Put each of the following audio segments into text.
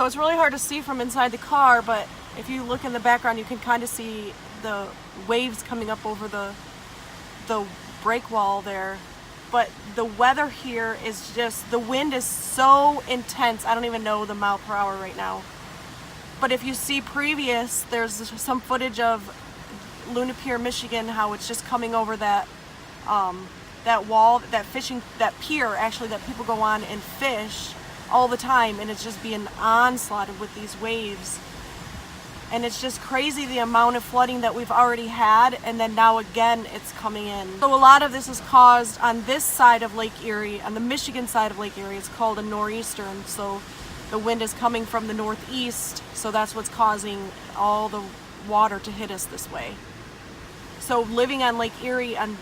So it's really hard to see from inside the car, but if you look in the background, you can kind of see the waves coming up over the break wall there. But the weather here is just, the wind is so intense. I don't even know the mile per hour right now. But if you see previous, there's some footage of Luna Pier, Michigan, how it's just coming over that that wall, that pier actually, that people go on and fish all the time, and it's just being onslaughted with these waves. And it's just crazy the amount of flooding that we've already had, and then now again it's coming in. So a lot of this is caused on this side of Lake Erie, on the Michigan side of Lake Erie. It's called a nor'easter, so the wind is coming from the northeast, so that's what's causing all the water to hit us this way. So living on Lake Erie, on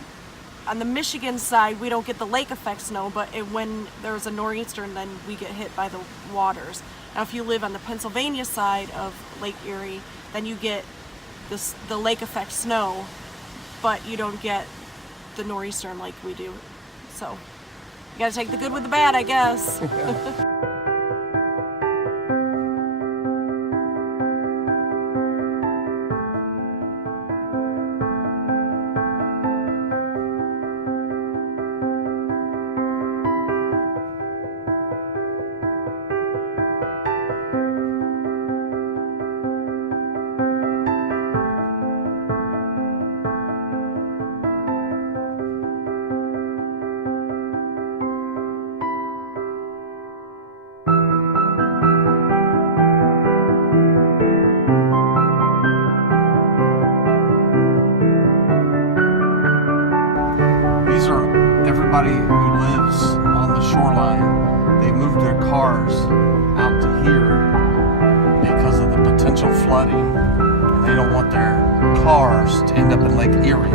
the Michigan side, we don't get the lake effect snow, but when there's a nor'easter, then we get hit by the waters. Now if you live on the Pennsylvania side of Lake Erie, then you get the lake effect snow, but you don't get the nor'easter like we do. So you gotta take the good with the bad, I guess. Everybody who lives on the shoreline, they've moved their cars out to here because of the potential flooding, and they don't want their cars to end up in Lake Erie.